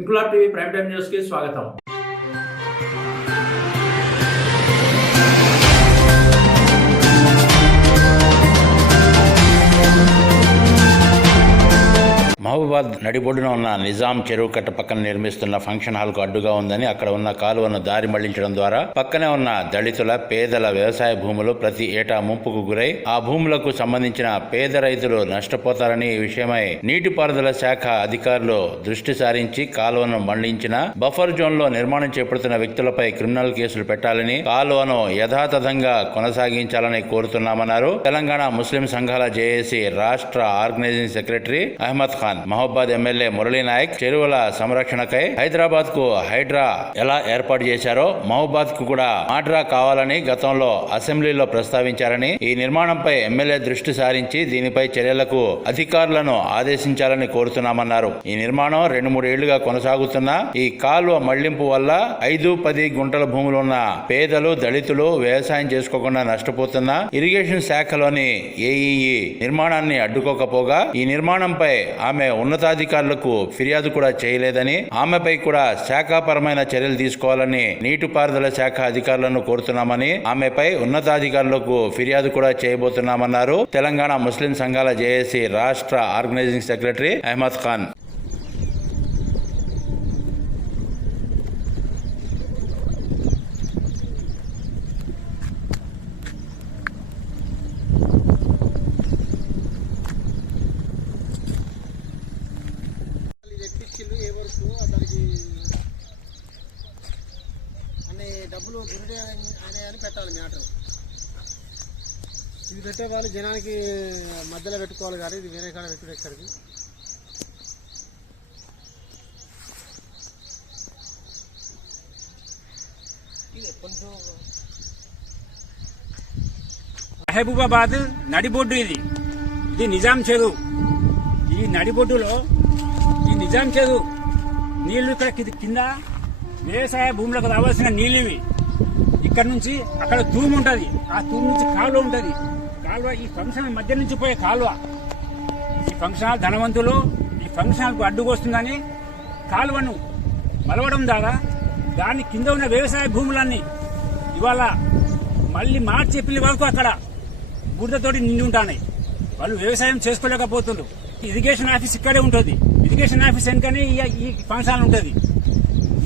Inquilab TV prime time news కి స్వాగతం. మహబూబాద్ నడిబొడ్డున ఉన్న నిజాం చెరువు కట్ట పక్కన నిర్మిస్తున్న ఫంక్షన్ హాల్ కు అడ్డుగా ఉందని అక్కడ ఉన్న కాలువను దారి మళ్లించడం ద్వారా పక్కనే ఉన్న దళితుల పేదల వ్యవసాయ భూములు ప్రతి ఏటా ముంపుకు గురై ఆ భూములకు సంబంధించిన పేద రైతులు నష్టపోతారని ఈ విషయమై నీటిపారుదల శాఖ అధికారులు దృష్టి సారించి కాలువను మళ్లించిన బఫర్ జోన్ లో నిర్మాణం చేపడుతున్న వ్యక్తులపై క్రిమినల్ కేసులు పెట్టాలని, కాలువను యథాతథంగా కొనసాగించాలని కోరుతున్నామన్నారు. తెలంగాణ ముస్లిం సంఘాల జేఏసీ రాష్ట్ర organizing secretary Ahmed Khan. Mahabubabad MLA Murali Naik చెరువుల సంరక్షణకై హైదరాబాద్ కు హైడ్రా ఎలా ఏర్పాటు చేశారో మహబూబాద్ కు కూడా మాడ్రా కావాలని గతంలో అసెంబ్లీలో ప్రస్తావించారని, ఈ నిర్మాణంపై ఎమ్మెల్యే దృష్టి సారించి దీనిపై చర్యలకు అధికారులను ఆదేశించాలని కోరుతున్నామన్నారు. ఈ నిర్మాణం 2-3 ఏళ్లుగా కొనసాగుతున్న ఈ కాలువ మళ్లింపు వల్ల 5-10 గుంటల భూములున్న పేదలు, దళితులు వ్యవసాయం చేసుకోకుండా నష్టపోతున్న ఇరిగేషన్ శాఖలోని ఏఈఈ నిర్మాణాన్ని అడ్డుకోకపోగా ఈ నిర్మాణంపై ఆమె ఉన్నతాధికారులకు ఫిర్యాదు కూడా చేయలేదని, ఆమెపై కూడా శాఖాపరమైన చర్యలు తీసుకోవాలని నీటిపారుదల శాఖ అధికారులను కోరుతున్నామని, ఆమెపై ఉన్నతాధికారులకు ఫిర్యాదు కూడా చేయబోతున్నామన్నారు. తెలంగాణ ముస్లిం సంఘాల జేఏసీ రాష్ట్ర ఆర్గనైజింగ్ సెక్రటరీ అహ్మద్ ఖాన్. డబ్బులు గురిడే అని పెట్టాలి మ్యాటర్. ఇది పెట్టే వాళ్ళు జనానికి మధ్యలో పెట్టుకోవాలి కానీ ఇది వేరే కాడ పెట్టుడు ఎక్కడికి. మహబూబాబాద్ నడిబొడ్డు ఇది నిజాం చెరువు. ఈ నడిబొడ్డులో ఈ నిజాం చెరువు నీళ్లు ఇక్కడ కింద వ్యవసాయ భూములకు రావాల్సిన నీళ్ళు ఇవి. ఇక్కడ నుంచి అక్కడ తూము ఉంటది, ఆ తూము నుంచి కాలువ ఉంటది. కాలువ ఈ ఫంక్షన్ మధ్య నుంచి పోయే కాలువ. ఈ ఫంక్షన్ హాల్ ధనవంతులు ఈ ఫంక్షన్ హాల్ కు అడ్డుకొస్తుందని కాలువను మలవడం ద్వారా దాని కింద ఉన్న వ్యవసాయ భూములన్నీ ఇవాళ మళ్ళీ మార్చి ఏప్రిల్ వరకు అక్కడ బురదతోటి నిండి ఉంటాయి. వాళ్ళు వ్యవసాయం చేసుకోలేకపోతున్నారు. ఇరిగేషన్ ఆఫీస్ ఇక్కడే ఉంటుంది. ఇరిగేషన్ ఆఫీస్ వెనుకనే ఈ ఫంక్షన్ హాల్ ఉంటుంది.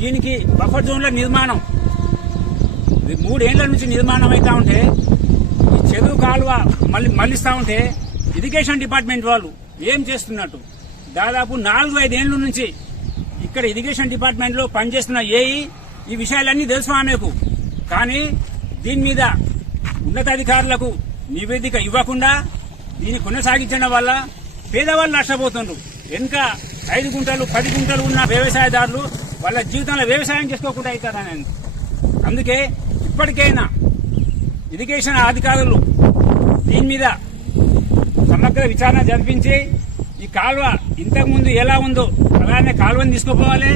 దీనికి బఫర్ జోన్ల నిర్మాణం 3 ఏళ్ల నుంచి నిర్మాణం అవుతా ఉంటే ఈ చెరువు కాలువ మళ్ళిస్తా ఉంటే ఇరిగేషన్ డిపార్ట్మెంట్ వాళ్ళు ఏం చేస్తున్నట్టు దాదాపు 4-5 ఏళ్ల నుంచి ఇక్కడ ఇరిగేషన్ డిపార్ట్మెంట్ లో పనిచేస్తున్న ఏఈ ఈ విషయాలన్నీ తెలుసు ఆమెకు. కానీ దీని మీద ఉన్నతాధికారులకు నివేదిక ఇవ్వకుండా దీన్ని కొనసాగించడం వల్ల పేదవాళ్ళు నష్టపోతున్నారు. ఇంకా 5 గుంటలు 10 గుంటలు ఉన్న వ్యవసాయదారులు వాళ్ళ జీవితంలో వ్యవసాయం చేసుకోకుండా అవుతారని. అందుకే ఇప్పటికైనా ఇరిగేషన్ అధికారులు దీని మీద సమగ్ర విచారణ జరిపించి ఈ కాలువ ఇంతకుముందు ఎలా ఉందో అలానే కాలువని తీసుకుపోవాలి.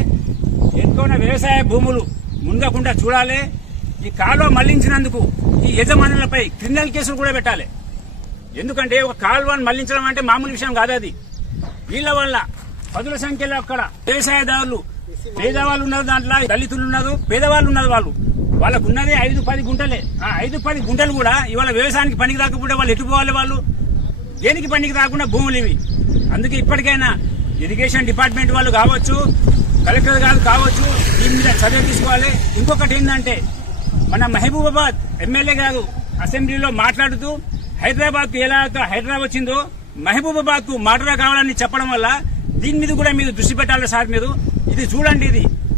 ఎక్కువ వ్యవసాయ భూములు మునగకుండా చూడాలి. ఈ కాలువ మళ్లించినందుకు ఈ యజమానులపై క్రిమినల్ కేసులు కూడా పెట్టాలి. ఎందుకంటే ఒక కాలువను మళ్లించడం అంటే మామూలు విషయం కాదు. అది వీళ్ళ వల్ల పదుల సంఖ్యలో అక్కడ వ్యవసాయదారులు పేదవాళ్ళు ఉన్నారు, దాంట్లో దళితులు ఉన్నారు, పేదవాళ్ళు ఉన్నారు. వాళ్ళకు ఉన్నదే 5-10 గుంటలే. ఆ 5-10 గుంటలు కూడా ఇవాళ వ్యవసాయానికి పనికి రాకపోతే వాళ్ళు ఎట్టుకోవాలి. వాళ్ళు దేనికి పనికి రాకుండా భూములు ఇవి. అందుకే ఇప్పటికైనా ఇరిగేషన్ డిపార్ట్మెంట్ వాళ్ళు కావచ్చు, కలెక్టర్ గారు కావచ్చు, దీని మీద చర్యలు తీసుకోవాలి. ఇంకొకటి ఏంటంటే మన మహబూబాబాద్ ఎమ్మెల్యే గారు అసెంబ్లీలో మాట్లాడుతూ హైదరాబాద్ కు ఎలా హైదరాబాద్ వచ్చిందో మహబూబాబాద్ కు మాడ్రా కావాలని చెప్పడం వల్ల దీని మీద కూడా మీరు దృష్టి పెట్టాలి సార్. మీరు ఇది చూడండి,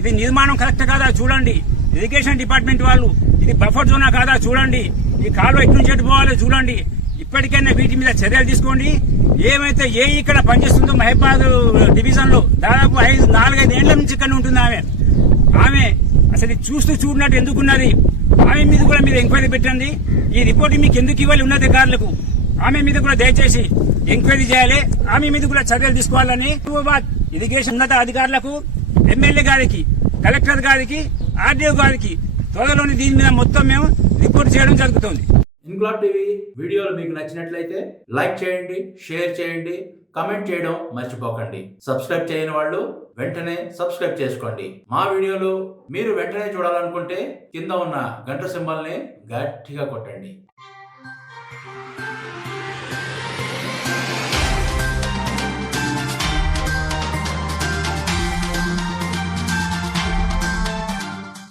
ఇది నిర్మాణం కరెక్ట్ కాదా చూడండి. ఇరిగేషన్ డిపార్ట్మెంట్ వాళ్ళు ఇది బఫర్ జోనా కాదా చూడండి. ఈ కాలువ ఎటు నుంచి పోవాలో చూడండి. ఇప్పటికైనా వీటి మీద చర్యలు తీసుకోండి. ఏమైతే ఇక్కడ పనిచేస్తుందో మహబూబాద్ డివిజన్ లో దాదాపు 4-5 ఏళ్ల నుంచి ఇక్కడ ఉంటుంది ఆమె అసలు చూస్తూ చూడనట్టు ఎందుకున్నది. ఆమె మీద కూడా మీరు ఎంక్వైరీ పెట్టండి. ఈ రిపోర్ట్ మీకు ఎందుకు ఇవ్వాలి ఉన్నతాధికారులకు. ఆమె మీద కూడా దయచేసి ఎంక్వైరీ చేయాలి. ఆమె మీద కూడా చర్యలు తీసుకోవాలని మహబూబాబాద్ ఇరిగేషన్ ఉన్నత అధికారులకు, ఎమ్మెల్యే గారికి, కలెక్టర్ గారికి, ఆర్డీఓ గారికి త్వరలోని దీని మీద మొత్తం మేము రిపోర్ట్ చేయడం జరుగుతుంది. ఇన్క్లాబ్ టీవీ వీడియోలు మీకు నచ్చినట్లయితే లైక్ చేయండి, షేర్ చేయండి, కామెంట్ చేయడం మర్చిపోకండి. సబ్స్క్రైబ్ చేయని వాళ్ళు వెంటనే సబ్స్క్రైబ్ చేసుకోండి. మా వీడియోలు మీరు వెంటనే చూడాలనుకుంటే కింద ఉన్న గంట సింబల్ని గట్టిగా కొట్టండి.